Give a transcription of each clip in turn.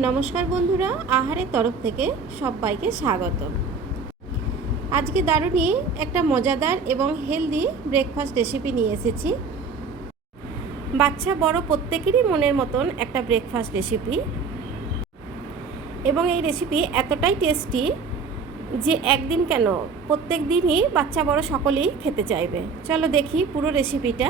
নমস্কার বন্ধুরা, আহারের তরফ থেকে সবাইকে স্বাগত। আজকে দারুণই একটা মজাদার এবং হেলদি ব্রেকফাস্ট রেসিপি নিয়ে এসেছি। বাচ্চা বড় প্রত্যেকেরই মনের মতন একটা ব্রেকফাস্ট রেসিপি, এবং এই রেসিপি এতটাই টেস্টি যে একদিন কেন প্রত্যেক দিনই বাচ্চা বড় সকলেই খেতে চাইবে। চলো দেখি পুরো রেসিপিটা।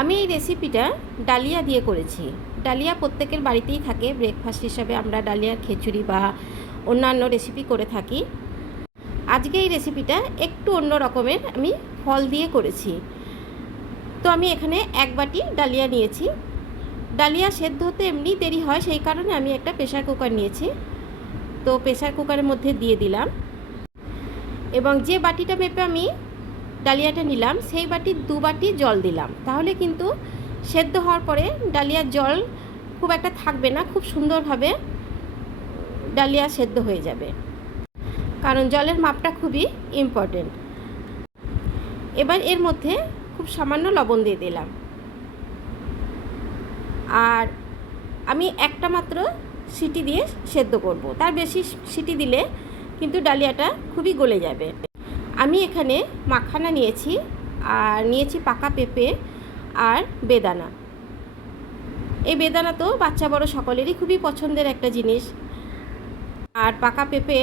আমি এই রেসিপিটা ডালিয়া দিয়ে করেছি। ডালিয়া প্রত্যেকের বাড়িতেই থাকে, ব্রেকফাস্ট হিসাবে আমরা ডালিয়ার খিচুড়ি বা অন্যান্য রেসিপি করে থাকি। আজকে এই রেসিপিটা একটু অন্য রকমের আমি ফল দিয়ে করেছি। তো আমি এখানে 1 বাটি ডালিয়া নিয়েছি। ডালিয়া সেদ্ধ হতে এমনি দেরি হয়, সেই কারণে আমি একটা প্রেশার কুকার নিয়েছি। তো প্রেশার কুকারের মধ্যে দিয়ে দিলাম, এবং যে বাটিটা মেপে আমি ডালিয়াটা নিলাম সেই বাটির 2 বাটি জল দিলাম। তাহলে কিন্তু সেদ্ধ হওয়ার পরে ডালিয়ার জল খুব একটা থাকবে না, খুব সুন্দরভাবে ডালিয়া সেদ্ধ হয়ে যাবে, কারণ জলের মাপটা খুবই ইম্পর্টেন্ট। এবার এর মধ্যে খুব সামান্য লবণ দিয়ে দিলাম, আর আমি একটা মাত্র সিটি দিয়ে সেদ্ধ করব। তার বেশি সিটি দিলে কিন্তু ডালিয়াটা খুবই গলে যাবে। আমি এখানে মাখানা নিয়েছি, আর নিয়েছি পাকা পেঁপে আর বেদানা। এই বেদানা তো বাচ্চা বড় সকলেরই খুবই পছন্দের একটা জিনিস, আর পাকা পেঁপে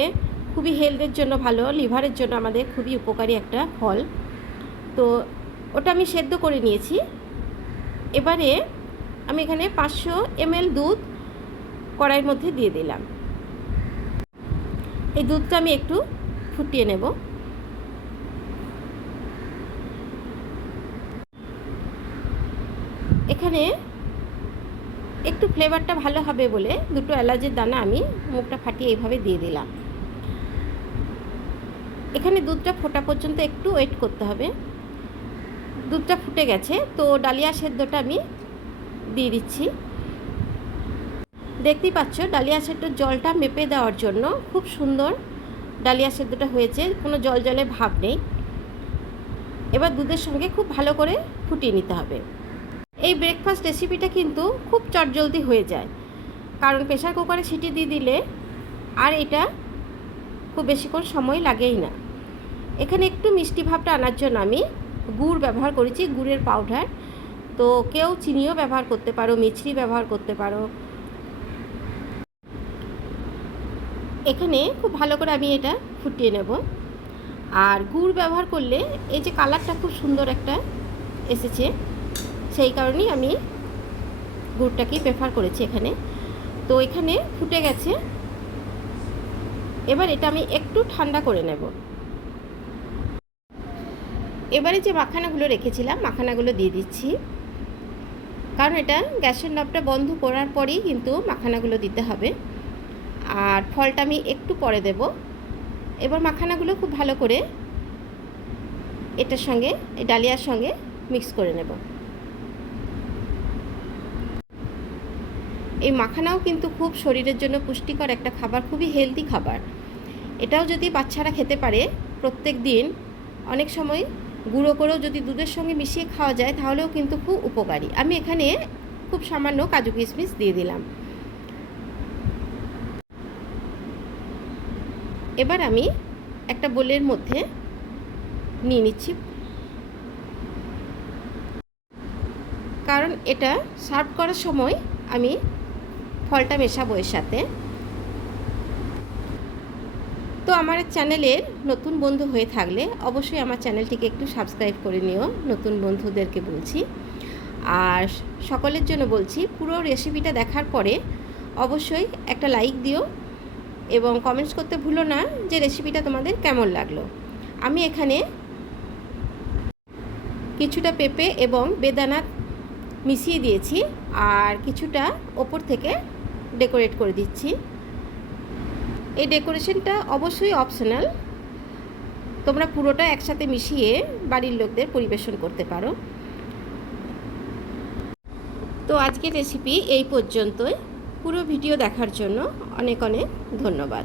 খুবই হেলথের জন্য ভালো, লিভারের জন্য আমাদের খুবই উপকারী একটা ফল। তো ওটা আমি সেদ্ধ করে নিয়েছি। এবারে আমি এখানে 500 ml দুধ কড়াইয়ের মধ্যে দিয়ে দিলাম। এই দুধটা আমি একটু ফুটিয়ে নেব। এখানে একটু ফ্লেভারটা ভালো হবে বলে 2টো এলাচের দানা আমি মুখটা ফাটিয়ে এইভাবে দিয়ে দিলাম। এখানে দুধটা ফোটা পর্যন্ত একটু ওয়েট করতে হবে। দুধটা ফুটে গেছে, তো ডালিয়া সেদ্ধটা আমি দিয়ে দিচ্ছি। দেখতেই পাচ্ছ ডালিয়া সেদ্ধর জলটা মেপে দেওয়ার জন্য খুব সুন্দর ডালিয়া সেদ্ধটা হয়েছে, কোনো জল জলে ভাব নেই। এবার দুধের সঙ্গে খুব ভালো করে ফুটিয়ে নিতে হবে। এই ব্রেকফাস্ট রেসিপিটা কিন্তু খুব চটজলদি হয়ে যায়, কারণ প্রেশার কুকারে সিটি দিয়ে দিলে আর এটা খুব বেশিক্ষণ সময় লাগেই না। এখানে একটু মিষ্টি ভাবটা আনার জন্য আমি গুড় ব্যবহার করেছি, গুড়ের পাউডার। তো কেউ চিনিও ব্যবহার করতে পারো, মিছরি ব্যবহার করতে পারো। এখানে খুব ভালো করে আমি এটা ফুটিয়ে নেব। আর গুড় ব্যবহার করলে এই যে কালারটা খুব সুন্দর একটা এসেছে, সেই কারণেই আমি গুড়টাকেই প্রেফার করেছি এখানে। তো এখানে ফুটে গেছে। এবার এটা আমি একটু ঠান্ডা করে নেব। এবারে যে মাখানাগুলো রেখেছিলাম মাখানাগুলো দিয়ে দিচ্ছি, কারণ এটা গ্যাসের নবটা বন্ধ করার পরেই কিন্তু মাখানাগুলো দিতে হবে, আর ফলটা আমি একটু পরে দেব। এবার মাখানাগুলো খুব ভালো করে এটার সঙ্গে, এই ডালিয়ার সঙ্গে মিক্স করে নেব। এই মাখানাও কিন্তু খুব শরীরের জন্য পুষ্টিকর একটা খাবার, খুবই হেলদি খাবার। এটাও যদি বাচ্চারা খেতে পারে প্রত্যেক দিন, অনেক সময় গুঁড়ো করেও যদি দুধের সঙ্গে মিশিয়ে খাওয়া যায় তাহলেও কিন্তু খুব উপকারী। আমি এখানে খুব সামান্য কাজু কিশমিশ দিয়ে দিলাম। এবার আমি একটা বোলের মধ্যে নিয়ে নিচ্ছি, কারণ এটা সার্ভ করার সময় আমি ফলটা মেশাবো এর সাথে। তো আমার চ্যানেলের নতুন বন্ধু হয়ে থাকলে অবশ্যই আমার চ্যানেলটিকে একটু সাবস্ক্রাইব করে নিও, নতুন বন্ধুদেরকে বলছি। আর সকলের জন্য বলছি, পুরো রেসিপিটা দেখার পরে অবশ্যই একটা লাইক দিও, এবং কমেন্টস করতে ভুলো না যে রেসিপিটা তোমাদের কেমন লাগলো। আমি এখানে কিছুটা পেঁপে এবং বেদানা মিশিয়ে দিয়েছি, আর কিছুটা ওপর থেকে ডেকোরেট করে দিচ্ছি। এই ডেকোরেশনটা অবশ্যই অপশনাল, তোমরা পুরোটা একসাথে মিশিয়ে বাড়ির লোকদের পরিবেশন করতে পারো। তো আজকের রেসিপি এই পর্যন্তই। পুরো ভিডিও দেখার জন্য অনেক অনেক ধন্যবাদ।